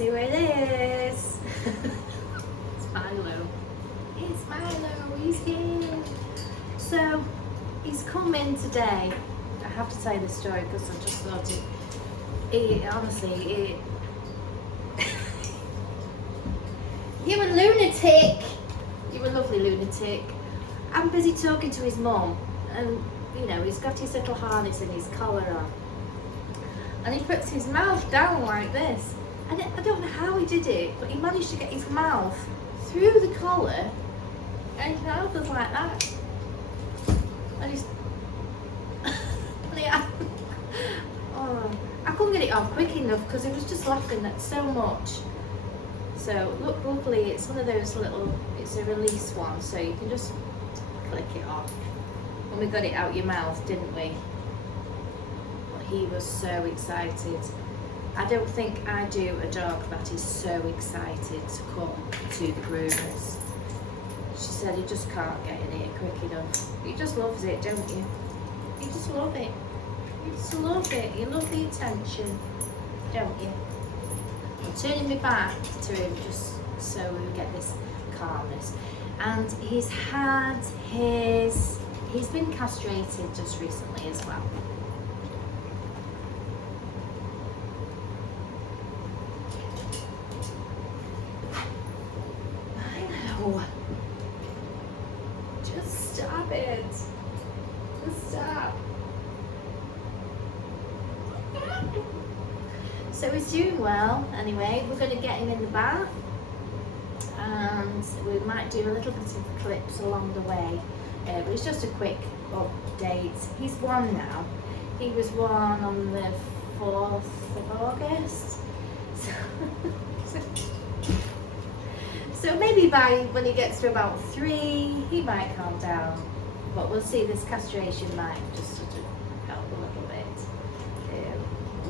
see who it is. It's Milo. It's Milo, he's here. So, he's come in today. I have to tell you this story because I just thought honestly, you're a lunatic. You're a lovely lunatic. I'm busy talking to his mum, and you know, he's got his little harness and his collar on. And he puts his mouth down like this. And I don't know how he did it, but he managed to get his mouth through the collar, and his mouth was like that. And he's... oh, I couldn't get it off quick enough because he was just laughing at so much. So, look, luckily it's one of those little, it's a release one, so you can just click it off. And we got it out your mouth, didn't we? He was so excited. I don't think I do a dog that is so excited to come to the groomers. She said he just can't get in here quick enough. He just loves it, don't you? You just love it. You just love it. You love the attention, don't you? I'm turning my back to him just so we get this calmness. And he's been castrated just recently as well. Just stop it. Just stop. So he's doing well anyway. We're going to get him in the bath and we might do a little bit of clips along the way. But it's just a quick update. He's 1 now. He was 1 on the 4th of August. So maybe when he gets to about 3, he might calm down. But we'll see, this castration might just sort of help a little bit.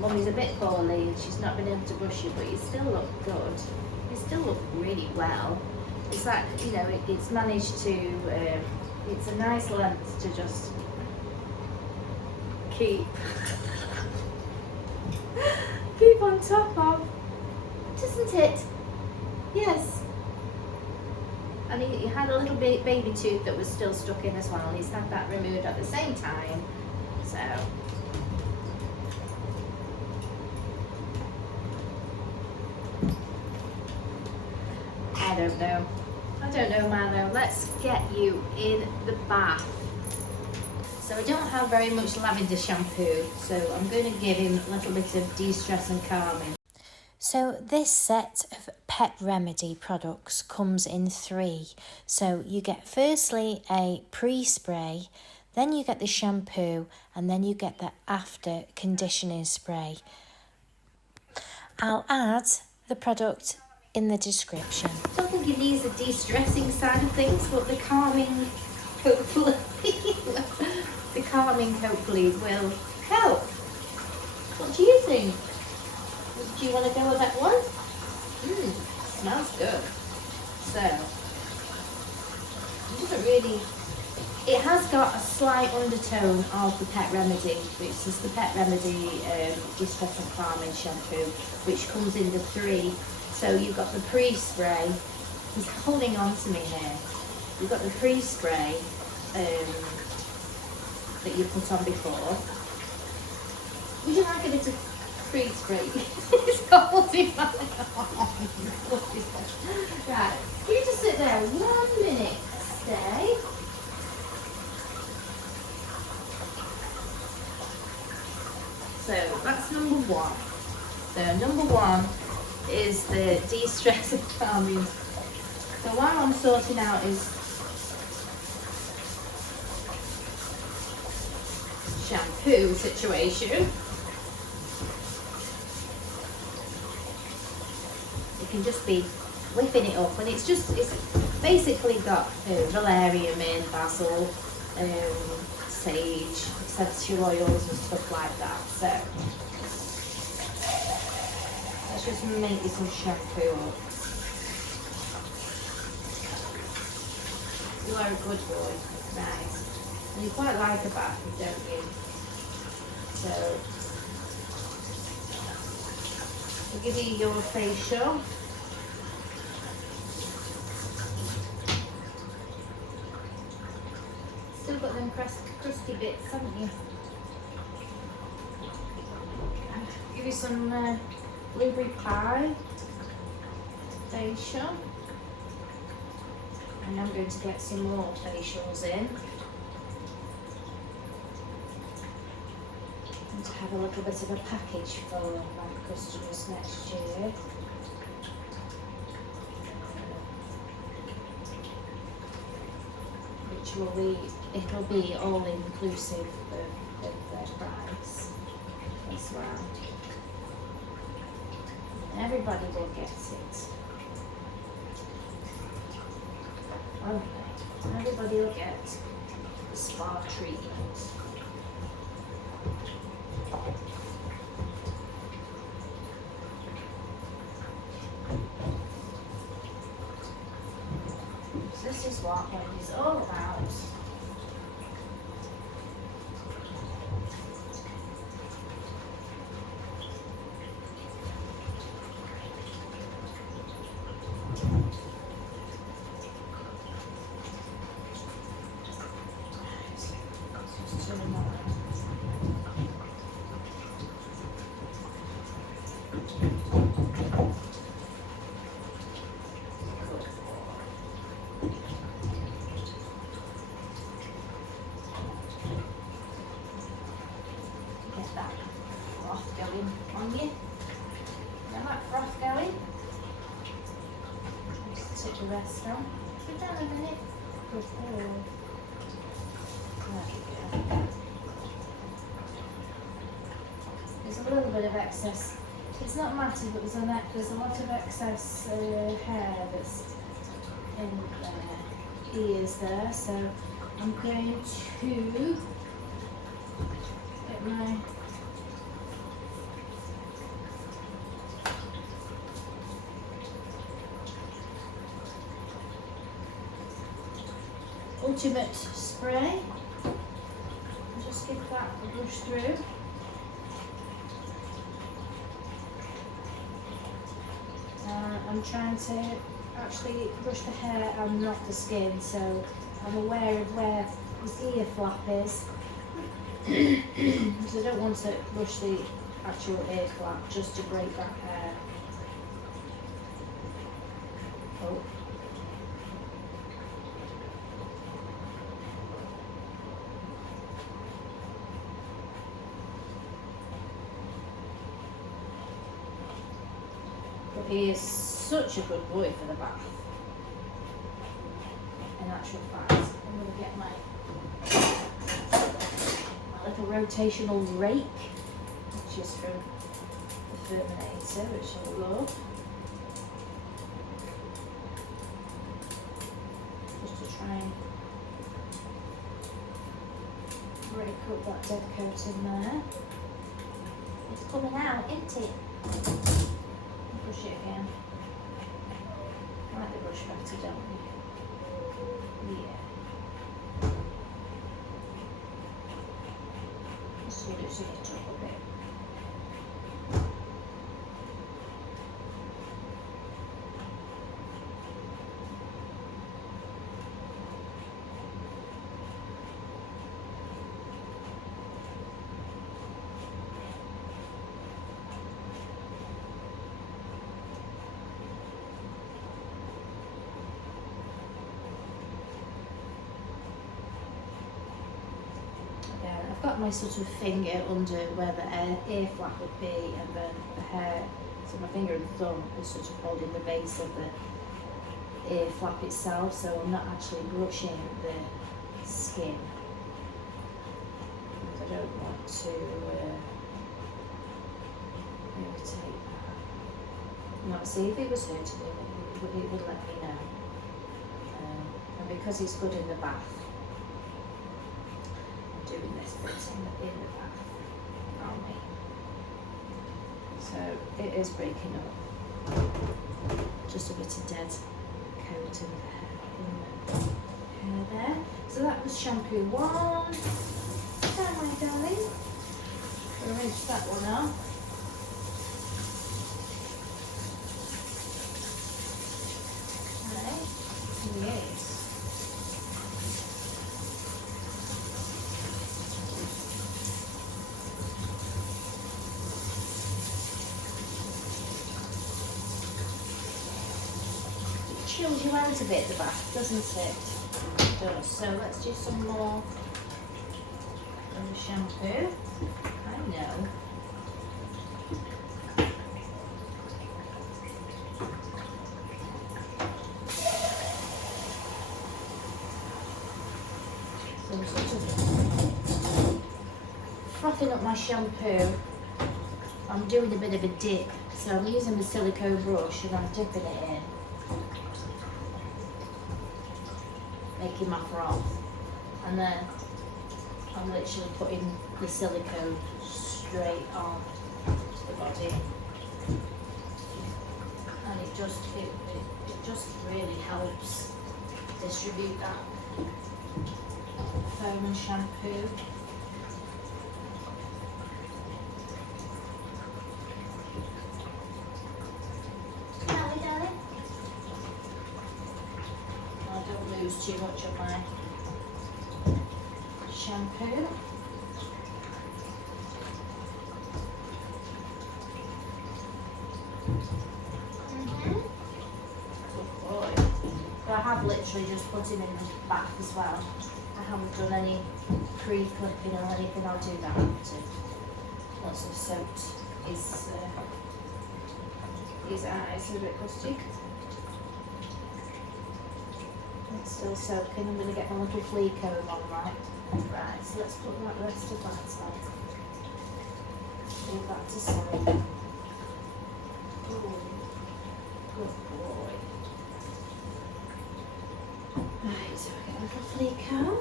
Mummy's a bit poorly and she's not been able to brush you, but you still look good. You still look really well. It's like, you know, it's managed to, it's a nice length to just keep on top of, isn't it? Yes. And he had a little baby tooth that was still stuck in as well. He's had that removed at the same time. So, I don't know. I don't know, Milo. Let's get you in the bath. So I don't have very much lavender shampoo, so I'm going to give him a little bit of de-stress and calming. So this set of Pet Remedy products comes in 3. So you get firstly a pre-spray, then you get the shampoo, and then you get the after conditioning spray. I'll add the product in the description. I don't think it needs the de-stressing side of things, but the calming, hopefully, will help. What do you think? Do you want to go with that one? Smells good. So, it has got a slight undertone of the Pet Remedy, which is the Pet Remedy De-Stress and Calming Shampoo, which comes in the 3. So you've got the pre-spray. He's holding on to me here. You've got the pre-spray that you put on before. Would you like a bit of pre-spray? It's holding my arm. Right, you just sit there 1 minute. Stay. So that's number 1. So number 1 is the de-stress and calming. So while I'm sorting out his shampoo situation, you can just be whipping it up, and it's basically got valerian in, basil, sage, essential oils and stuff like that. So let's just make you some shampoo up. You are a good boy. Nice. And you quite like a bath, don't you? So We'll give you your facial. Still got them crusty bits, haven't you? Give you some blueberry pie facial. And I'm going to get some more facials in. And to have a little bit of a package for my customers next year. Which will be, it'll be all inclusive of their price as well. And everybody will get it. Okay, everybody will get the spa treatment. So this is what it's all about. Get that froth going on you. Get that froth going. Just take the rest on. Sit down a minute. Good boy. There we go. There's a little bit of excess. It's not massive, but there's a lot of excess hair that's in their ears there. So I'm going to get my ultimate spray. Just give that a brush through. I'm trying to actually brush the hair and not the skin, so I'm aware of where this ear flap is. Because I don't want to brush the actual ear flap, just to break that hair. Oh. But he is such a good boy for the bath. In actual fact, I'm going to get my little rotational rake, which is from the Terminator, which I love. Just to try and break up that dead coat in there. It's coming out, isn't it? Brush it again. I like the brush better, don't we? Yeah. Just loosen it up a bit. I've got my sort of finger under where the ear flap would be, and then the hair, so my finger and thumb is sort of holding the base of the ear flap itself, so I'm not actually brushing the skin. Because I don't want to irritate that. Now, see, if it was hurting me, it would let me know. And because he's good in the bath, doing this bit in the bath, aren't we? So it is breaking up. Just a bit of dead coat in the hair there. So that was shampoo 1. There, my darling. We'll rinse that one off. chills you out a bit, the bath, doesn't it? It does. So let's do some more of the shampoo. I know. So I'm sort of frothing up my shampoo. I'm doing a bit of a dip. So I'm using the silicone brush and I'm dipping it in. Making my froth. And then I'm literally putting the silicone straight on the body. And it just really helps distribute that foam and shampoo. Too much of my shampoo. Good boy. But I have literally just put him in the bath as well. I haven't done any pre-clipping or anything. I'll do that after. Once I've soaked his eyes are a bit crusty. It's still soaking. I'm going to get my little flea comb on, right? Right, so let's put that rest of that aside. Move that to side. Ooh, good boy. Right, so I get a little flea comb.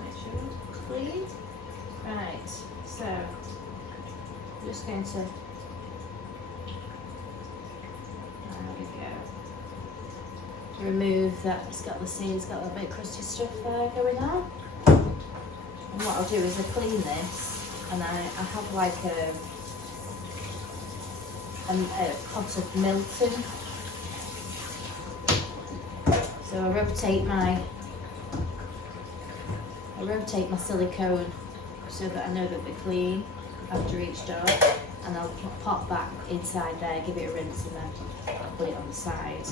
Make sure it's clean. Right, so I'm just going to, there we go, remove that. It's got a bit of crusty stuff there going on. And what I'll do is I clean this, and I have like a pot of Milton. So I rotate my silicone so that I know that they're clean after each dog, and I'll pop that inside there, give it a rinse, and then I'll put it on the side.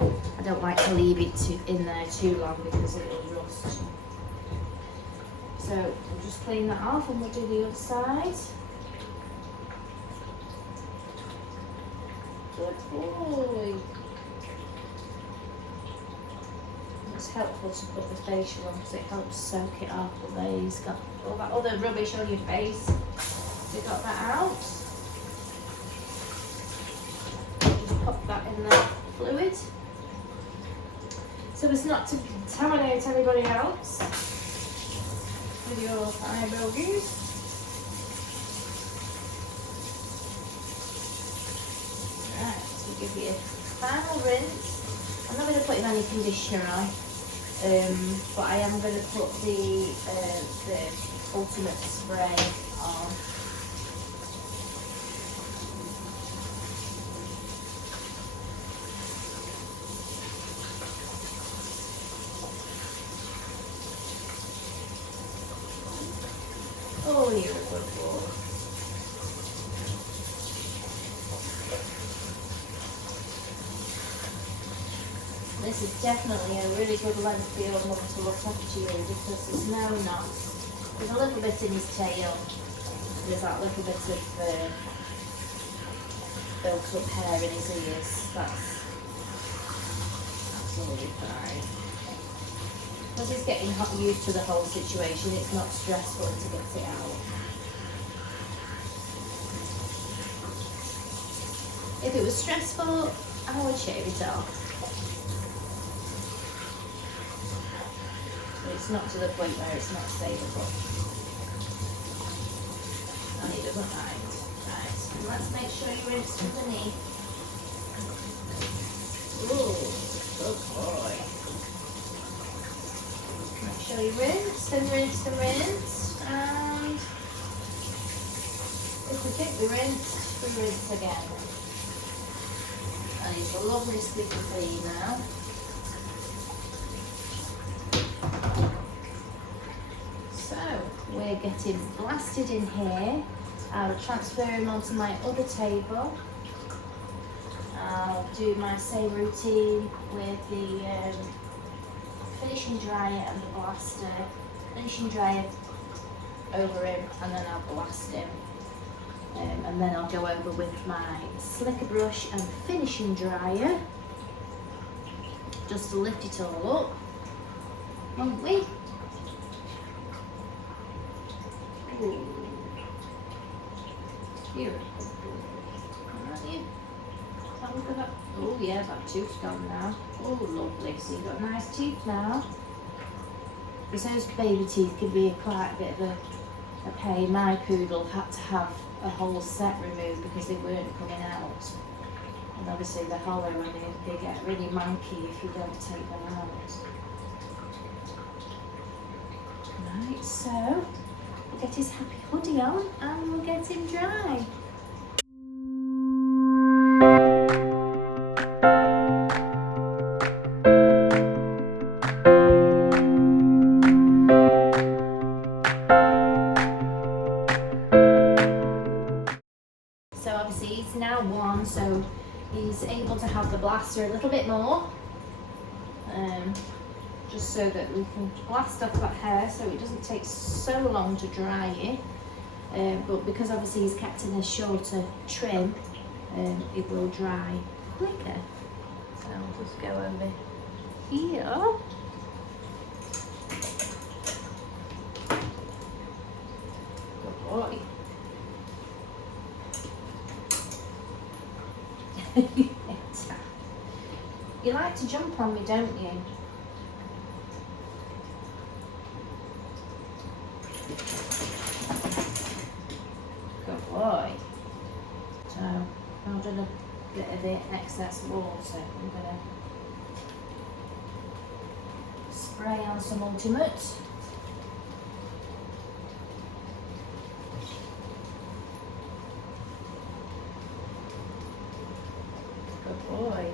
I don't like to leave it in there too long because it will rust. So we'll just clean that off and we'll do the other side. Good boy. It's helpful to put the facial on because it helps soak it off, but there he's got all that other rubbish on your face. So you got that out. Just pop that in the fluid. So as not to contaminate anybody else with your eyebrows. Right, so we'll give you a final rinse. I'm not going to put any conditioner on, but I am going to put the ultimate spray on. Oh, you're a good boy. This is definitely a really good length for your mum to look after you because there's no knots. There's a little bit in his tail. There's that little bit of built up hair in his ears. That's absolutely fine. Because he's getting used to the whole situation, it's not stressful to get it out. If it was stressful, I would shave it off. But it's not to the point where it's not savable. And he doesn't mind. Right, let's make sure you rinse underneath. Ooh, good boy. Make sure you rinse and rinse and rinse. And if we think we rinse again. And he's a lovely squeaky clean now. So we we're getting blasted in here. I'll transfer him onto my other table. I'll do my same routine with the finishing dryer and the blaster. Finishing dryer over him, and then I'll blast him. And then I'll go over with my slicker brush and finishing dryer, just to lift it all up, won't we? Ooh. You're a good boy, aren't you? Look at that. Oh yeah, that tooth's gone now. Oh lovely, so you've got nice teeth now. Because those baby teeth can be quite a bit of a pain. My poodle had to have a whole set removed because they weren't coming out. And obviously they're hollow and they get really manky if you don't take them out. Right, so we'll get his happy hoodie on and we'll get him dry. So obviously he's now warm, so he's able to have the blaster a little bit more, just so that we can blast off that hair so it doesn't take so long to dry it. But because obviously he's kept in a shorter trim, it will dry quicker. So I'll just go over here. Good boy. You like to jump on me, don't you? Good boy. So I've done a bit of the excess water. I'm gonna spray on some Ultimate. Good boy.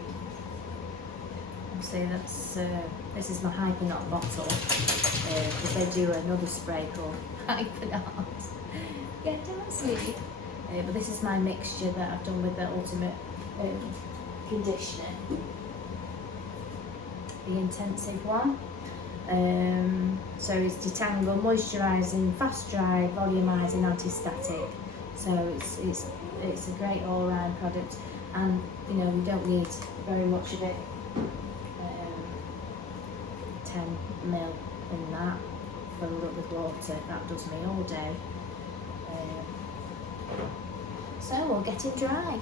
So that's this is my Hypernot bottle because they do another spray called Hypernot. Get down, sweetie. But this is my mixture that I've done with the Ultimate conditioner, the intensive one. So it's detangle, moisturising, fast dry, volumizing, anti-static. So it's a great all-round product, and you know we don't need very much of it. 10 ml in that, filled up with water. That does me all day. So we'll get it dry.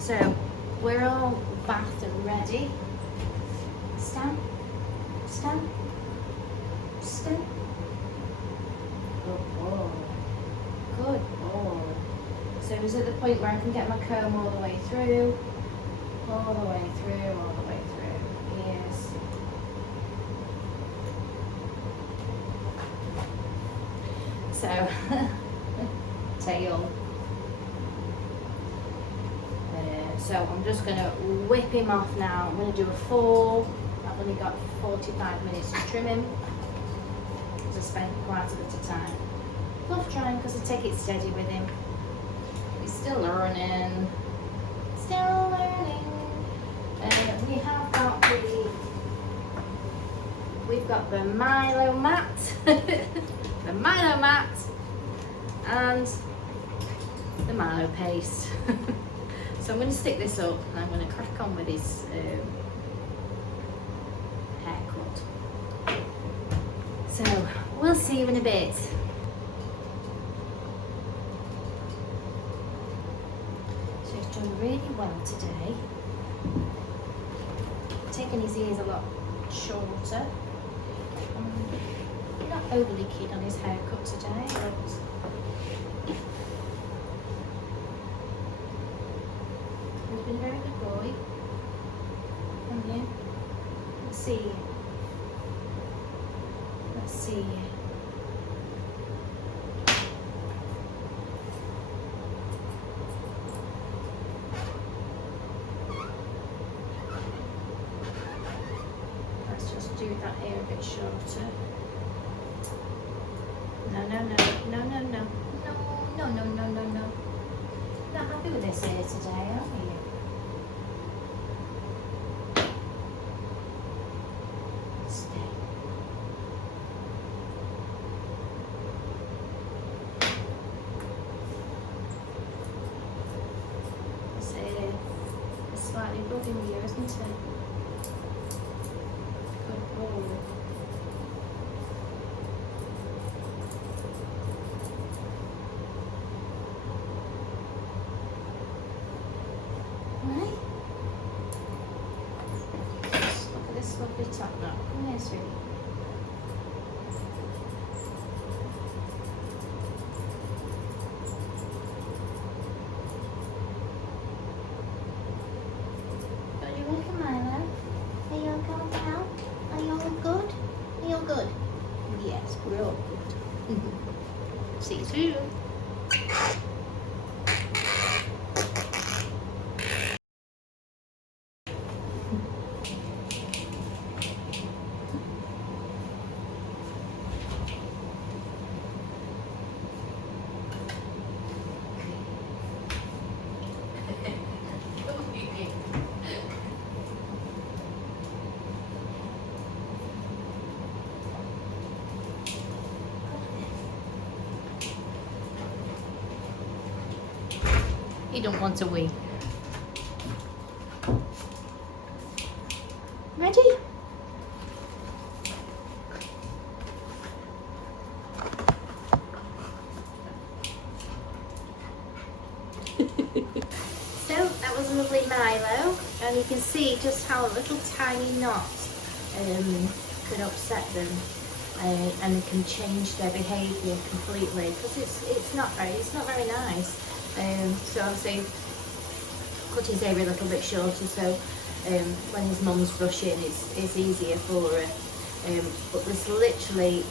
So we're all bathed and ready. Stand, stand, stand. Good boy, good boy. So it's at the point where I can get my comb all the way through, all the way through, all the way through. Yes. So, tail. So I'm just going to whip him off now. I'm going to do a 4. I've only got 45 minutes to trim him, because I spent quite a bit of time fluff trying, because I take it steady with him. He's still learning. Still learning. We've got the Milo mat, the Milo mat, and the Milo paste. So I'm going to stick this up and I'm going to crack on with his haircut. So we'll see you in a bit. So he's done really well today. Taking his ears a lot shorter. I'm not overly keen on his haircut today, but he's been a very good boy. Haven't you? Let's see. Let's see. Let's just do that hair a bit shorter. No, no, no, no, no, no, no, no, no, no, no, no. Not happy with this hair today, are you? Stay. This hair is slightly bugging you, isn't it? Good boy. Lovely top knot. Come here, sweetie. Are you okay, Milo? Are you okay now? Are you all good? Are you all good? Yes, we're all good. See you soon. You don't want to wee. Ready? So that was a lovely Milo, and you can see just how a little tiny knot can upset them, and it can change their behaviour completely, because it's not very nice. So obviously cut his hair a little bit shorter, so when his mum's brushing it's easier for her. But this literally,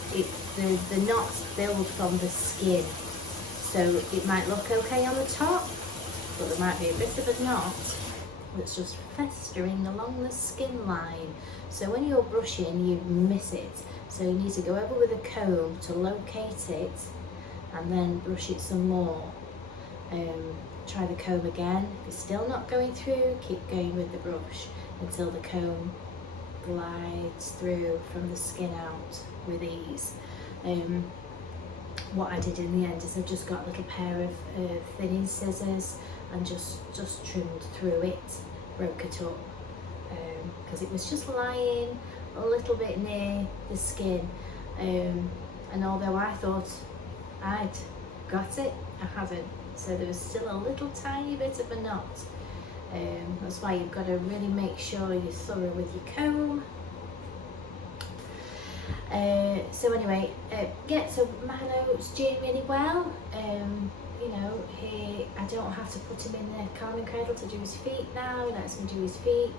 the knots build from the skin, so it might look okay on the top, but there might be a bit of a knot that's just festering along the skin line. So when you're brushing, you miss it. So you need to go over with a comb to locate it, and then brush it some more. Try the comb again. If it's still not going through, keep going with the brush until the comb glides through from the skin out with ease. What I did in the end is I just got a little pair of thinning scissors and just trimmed through it, broke it up, because it was just lying a little bit near the skin, and although I thought I'd got it, I hadn't. So there was still a little tiny bit of a knot. That's why you've got to really make sure you're thorough with your comb. So anyway, yeah, so Milo's doing really well. You know, I don't have to put him in the calming cradle to do his feet now. He lets me do his feet.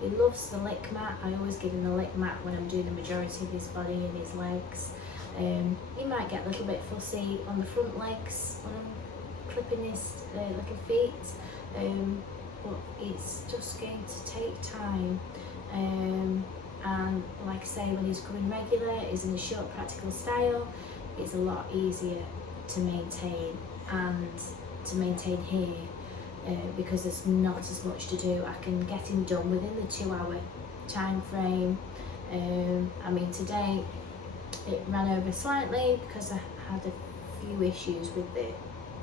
He loves the lick mat. I always give him the lick mat when I'm doing the majority of his body and his legs. He might get a little bit fussy on the front legs when I'm clipping his little feet, but it's just going to take time. And like I say, when he's going regular, he's in a short practical style, it's a lot easier to maintain and to maintain here because there's not as much to do. I can get him done within the 2-hour time frame. I mean, today it ran over slightly because I had a few issues with the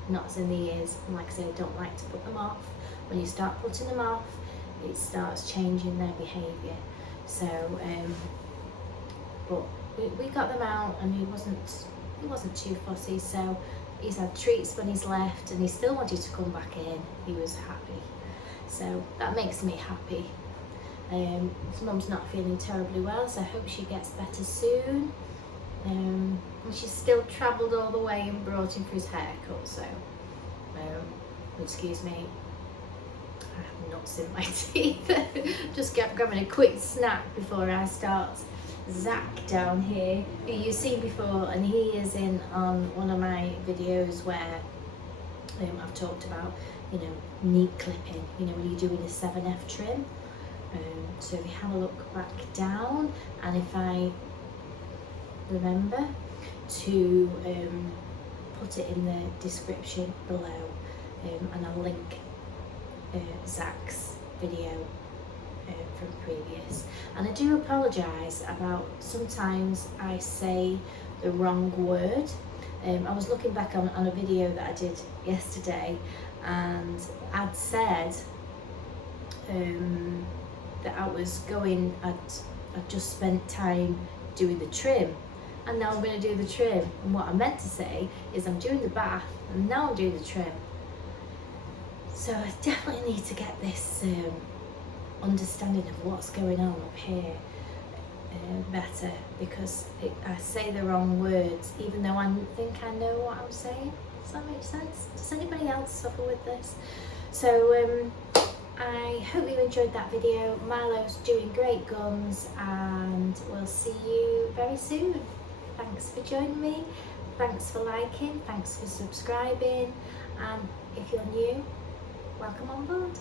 knots in the ears, and like I say, I don't like to put them off. When you start putting them off, it starts changing their behaviour. So but we got them out, and he wasn't too fussy, so he's had treats when he's left and he still wanted to come back in. He was happy, so that makes me happy. His mum's not feeling terribly well, so I hope she gets better soon. And she's still travelled all the way and brought him for his haircut, so excuse me, I have nuts in my teeth. Just grabbing a quick snack before I start. Zach down here, who you've seen before, and he is in on one of my videos where I've talked about, you know, neat clipping, you know, when you're doing a 7F trim. So if you have a look back down, and if I remember to put it in the description below, and I'll link Zach's video from previous. And I do apologise about sometimes I say the wrong word. I was looking back on a video that I did yesterday, and I'd said that I was going, I'd just spent time doing the trim, and now I'm going to do the trim. And what I meant to say is I'm doing the bath and now I'm doing the trim. So I definitely need to get this understanding of what's going on up here better, because I say the wrong words even though I think I know what I'm saying. Does that make sense? Does anybody else suffer with this? So I hope you enjoyed that video. Milo's doing great gums, and we'll see you very soon. Thanks for joining me, thanks for liking, thanks for subscribing, and if you're new, welcome on board.